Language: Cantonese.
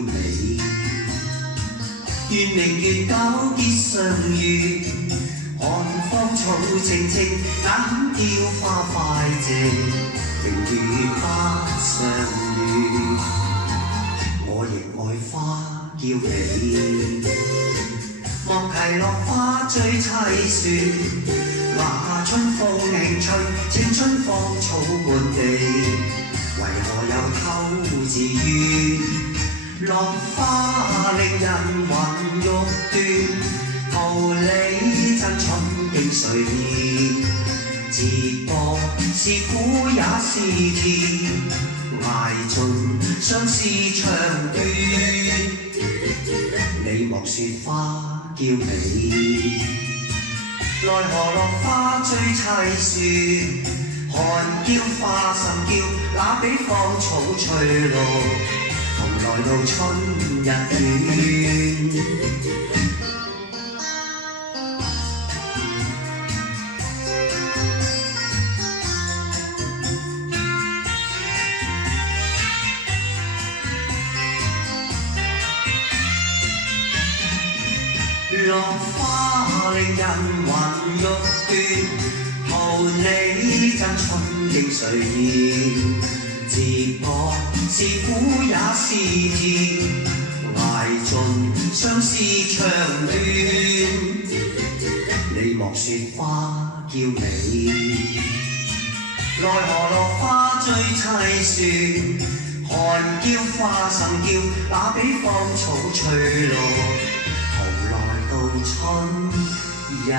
你，願明月皎潔相遇，看芳草青青，眼叫花快謝，明月不相遇，我亦愛花叫你。莫提落花最凄酸，華春風輕吹，青春芳草滿地，為何又偷自怨？落花令人魂欲斷，桃李爭春經誰念？自薄是苦也是甜，捱盡相思長短。你莫說花叫你，奈何落花最凄酸，寒叫花心叫，那比芳草翠綠，同來到春日暖。落花令人魂欲斷，桃李爭春經誰念？自薄是苦也是甜，捱盡相思長短。你莫說花叫你，奈何落花最凄酸，寒叫花心叫，那比芳草翠綠，春日暖。